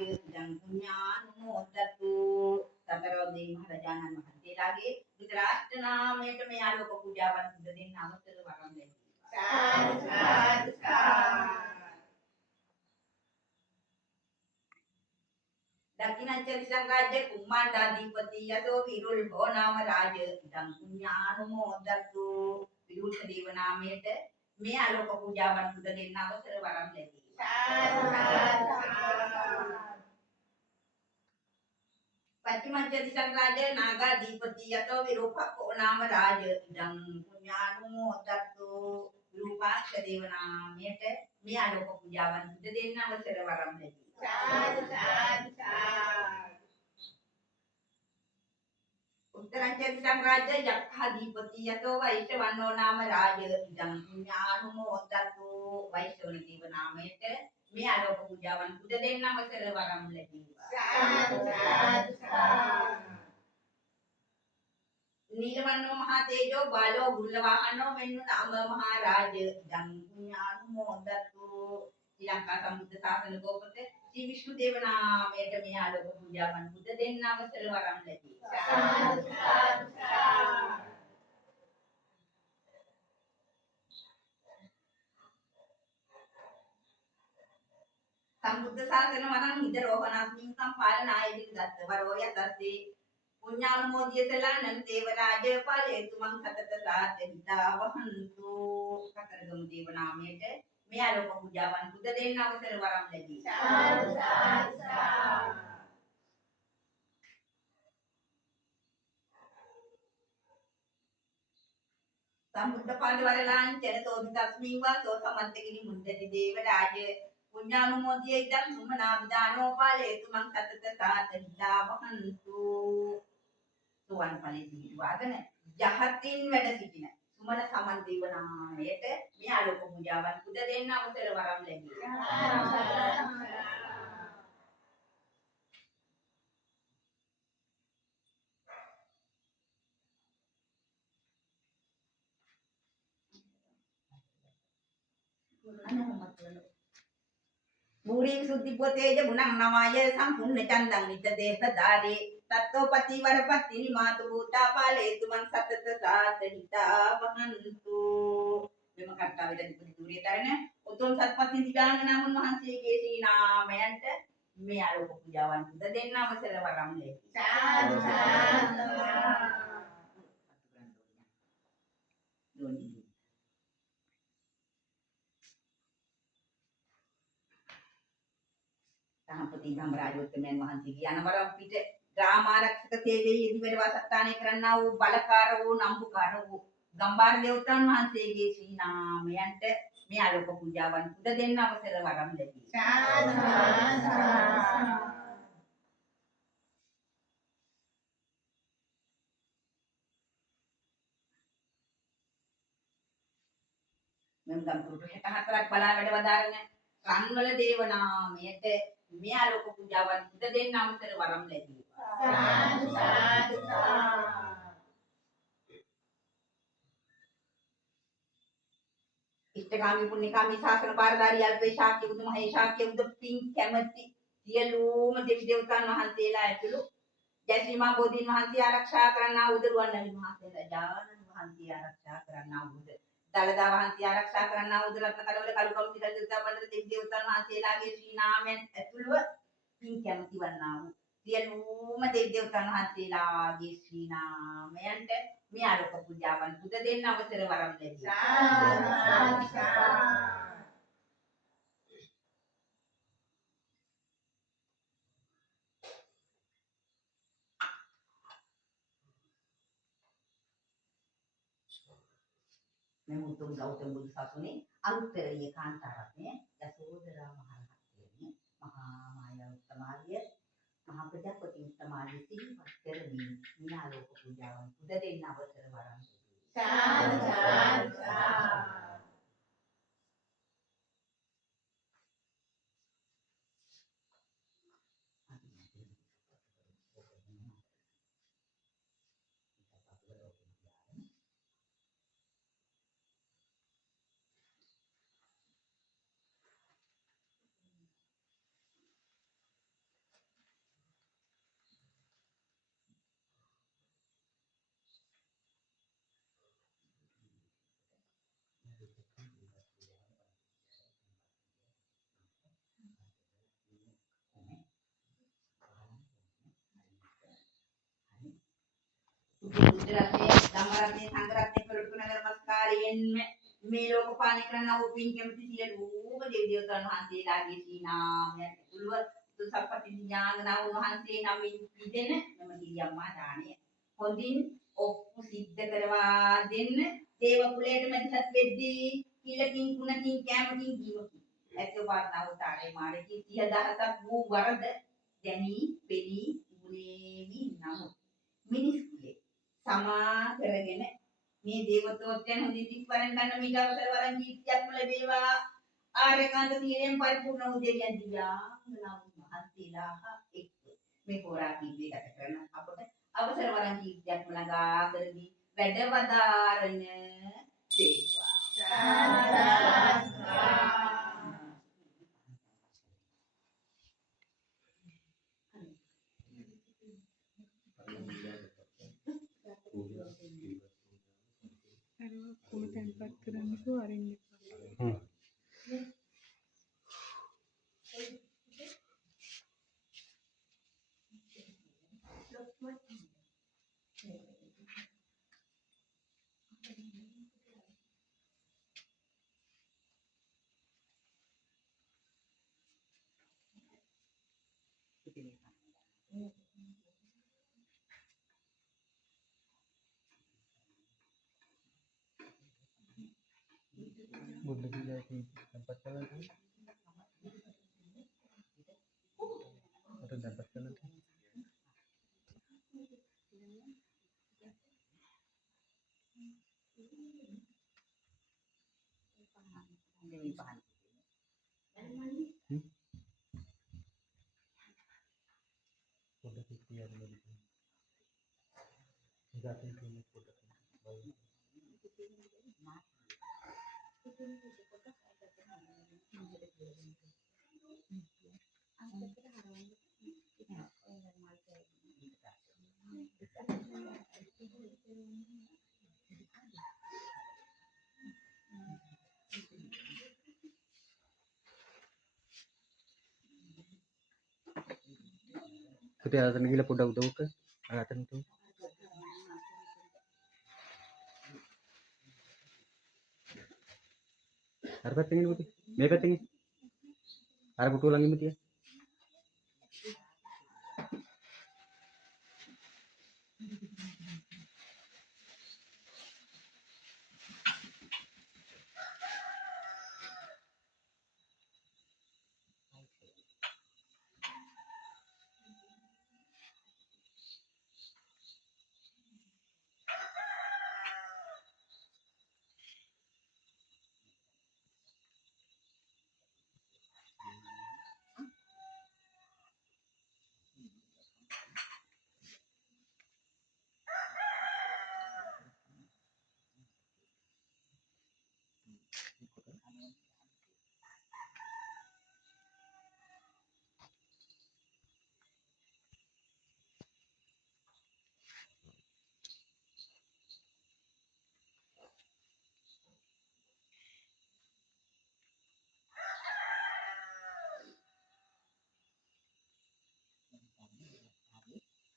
ඉදං පුඤ්ඤානුමෝදතු සතරෝදී මහරජාණන් වහන්සේලාගේ විතරාෂ්ට නාමයට මේ ආලෝක පූජාවන් සිදු දෙන්න අවසර වරම් දක්ඛිනච්ඡ සංඝාජ්‍ය කුම්මාණ්ඩාධිපති යතෝ විරුල් භෝ නාම රාජ ඉදං පුඤ්ඤානුමෝදතු විරුල් දේව නාමයට මේ ආලෝක පූජාවන් සිදු දෙන්න අවසර වරම් පච්චිමච්ඡ සංඝාජ්‍ය නාගාධිපති යතෝ විරූපක්ඛෝ නාම රාජ ඉදං පුඤ්ඤානුමෝදතු විරූපාක්ෂ දේව නාමයට මේ ආලෝක පූජාවන් සිදු දෙන්න අවසර වරම් उत्तरांचल संघराज्य यक्षाधिपति यतो वैश्रवणो नाम राज इदं पुण्यानुमोदतु वैश्रवण देव नामेट මේ ආලෝක පූජාවන් පුද දෙන්න අවසර වරම් ලැබීවා නීලවන්නෝ මහා තේජෝ බාලෝ ගුල්ල වාහනෝ මෙන්නු නාම මහා රාජ ඉදං පුඤ්ඤානුමෝදතු ශ්‍රී ලංකා සම්බුද්ධ ශාසන ගෝපත श्री विष्णु देव नामेट මේ ආලෝක පූජාවන් බුද දෙන්න අවසර වරම් ලැබීවා සම්බුද්ධ ශාසන වරන් හිද රෝහණස්මින් සම්පාලනායදී දත්ත වරෝ යතස්සේ පුඤ්ඤානුමෝදියතලා නන් දේවරාජ ඵලේතු මං සතත සාත හිතා වහන්තු කතරගම දේව නාමයට මේ ආලෝක පූජාවන් බුද දෙන්න අවසර වරම් ලැබීවා සම්බුද්ධ පාදවරලාන් චරතෝදිතස්මින් වාසෝ සමන්තකිනි මුද්දති දේවරාජ පුඤ්ඤානුමෝදිය ඉදං සුමනා විදානෝ පාලේතු මං සතත සාත හිතා වහන්තු සුවන් ඵලෙ දීවාගෙන යහතින් වැඩ සිටින සුමන සමන් දේව නාමයට මේ ආලෝක පූජාවන් පුද දෙන්න අවසර වරම් ලැබීවා Buri Suti Poteja Bunang Namaya Sampun Candang Nita Desa Dari Tato Pati Varapati Matu Buta Pale Tumang Satata Sata Hita Pahantu Memang kata beda di duri tarane utun satpati digang namun mahansi kesi namanya me alo pujawan kita denna masala waram le sadu Tahampati Gamrajut kemen mahansi ana waram pite gramarakshaka සේවයේ වැඩ වාසස්ථානය කරන්නා වූ බලකාර වූ නම්බුකාර වූ ගම්බාර දේවතාවුන් වහන්සේගේ ශ්‍රී නාමයන්ට මේ ආලෝක පූජාවන් පුද දෙන්න අවසර වරම් ලැබී. මෙම් ගම්පුරු 64ක් බලා වැඩ වදාරන රන්වල දේව නාමයට මේ ආලෝක පූජාවන් පුද දෙන්න අවසර වරම් ලැබී. ඉෂ්ඨකාමී පුණ්‍යකාමී ශාසන පාරදාරී අල්පේ ශාක්‍ය බුදු මහේශාක්‍ය බුදු පින් කැමැති සියලුම දෙවි දේවතාවුන් වහන්සේලා ඇතුළු ජයශ්‍රීමා බෝධීන් වහන්සේ ආරක්ෂා කරන්නා වූ දරුවන් නබි මහසේලා ජානන් වහන්සේ ආරක්ෂා කරන්නා වූ දලදා වහන්සේ ආරක්ෂා කරන්නා වූ රත්න කඩවල කලුකම් සිල් දේවතා වන්දන දෙවි දේවතාවුන් වහන්සේලාගේ ශ්‍රී නාමයන් ඇතුළුව පින් කැමැති වන්නා වූ සියලුම දෙවි දේවතාවුන් වහන්සේලාගේ ශ්‍රී නාමයන්ට මේ ආලෝක පූජාවන් පුද දෙන්න අවසර වරම් ලැබී. මෙමුතුන් ගෞතම බුදු සසුනේ අනුත්තරීය කාන්තාරත්නය යසෝදරා මහරහත්මිය මහා මායා උත්තමාරිය මහා ප්‍රජාපති උත්තමාරිය සිහිපත් කරමින් මේ ආලෝක පූජාවන් පුද දෙන්න අවසර වරම් රත්නේ සංඝ රත්නේ පෙරටුන නමස්කාරයෙන්ම මේ ලෝක පාලනය කරන වූ පින් කැමති සියලුම දෙවි දේවතාවුන් වහන්සේලාගේ සීනාමයන් ඇතුළුව සප්පති ඥානනා වහන්සේ නමින් පිදෙන නම දියම්මා දාණය හොඳින් ඔප්පු සිද්ධ කරවා දෙන්න දේව කුලයට මැදිහත් වෙද්දී කිලකින් කුණකින් කැමකින් ජීවකින් ඇත්ත වාර්තාව තාරේ මාරේ 30000ක් වූ වරද දැනි පෙනී උනේවි නමුත් මිනිස් කුලේ සමා කරගෙන මේ දේවතෝත්යන් හොඳින් දිස්වරන් ගන්න මීට අවසර වරන් ජීවිතයක්ම ලැබේවා ආර්යකාන්ත සීලයෙන් පරිපූර්ණ වූ දෙවියන් දිව්‍යාංගනාවුන් වහන්සේලා එක්ක මේ හෝරා කීවේ ගත කරන අපට අවසර වරන් ජීවිතයක්ම ළඟා කරදී වැඩවදාරණ සේවා කොහොම තැන්පත් කරන්නකෝ අරින්න බුද්ධ පූජාවේ tempat කරලා තියෙනවා. අත tempat කරලා තියෙනවා. දෙවි පහන් පොඩ්ඩක් ඉතිරියන්න බැරි. ඉතින් කියන්නේ පොඩ්ඩක් බලන්න. Tapi alasan gila udah ke alasan itu harus tinggi putih mereka tinggi harus butuh lagi mati ya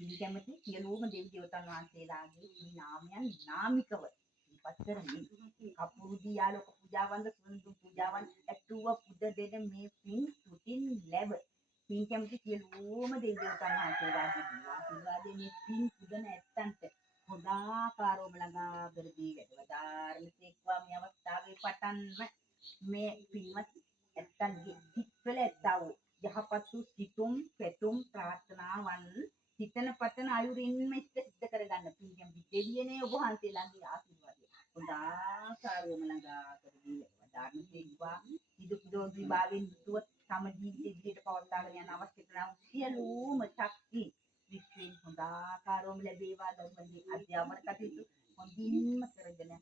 පින් කැමති සියලුම දෙවි දේවතාවුන් වහන්සේලාගේ මේ නාමයන් නාමිකව ඉපත් කරමින් කපුරු දියාලෝක පූජාවන්ද සුන්දු පූජාවන් ඇතුව පුද දෙන මේ පින් තුතින් ලැබ පින් කැමති සියලුම දෙවි දේවතාවුන් වහන්සේලාගේ ආශිර්වාදයෙන් මේ පින් පුදන ඇත්තන්ට හොදාකාරවම ළඟා කරදී වැඩවදාරණ සේක්වා මේ අවස්ථාවේ පටන්ම මේ පින්වත් ඇත්තන්ගේ සිත්වල ඇත්තා වූ යහපත් වූ සිතුම් පැතුම් ප්‍රාර්ථනාවන් හිතන පතන අයුරින්ම ඉෂ්ට කරගන්න පින් කැමති දෙවියනේ ඔබ වහන්සේලාගේ ආශිර්වාදය හොදාකාරවම ළඟා කරදී වැඩවදාරණ සේක්වා ඉදුක් විභාගයෙන් යුතුව තම ජීවිත ඉදිරියට පවත්වාගෙන යන අවශ්‍ය කරන සියලුම ශක්ති විශ්වෙන් හොදාකාරවම ලැබේවා දරුවන්ගේ අධ්‍යාපන කටයුතු හොඳින්ම කරගෙන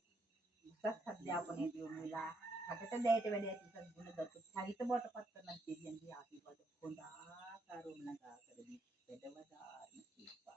උසස් අධ්‍යාපනයේ යොමු වෙලා රටට දැයට වැඩ ඇති සත්ගුණගත චරිත බවට පත් කරන දෙවියන්ගේ ආශිර්වාද හොඳාකාරවම ළඟා කරදී වැඩවදාරණ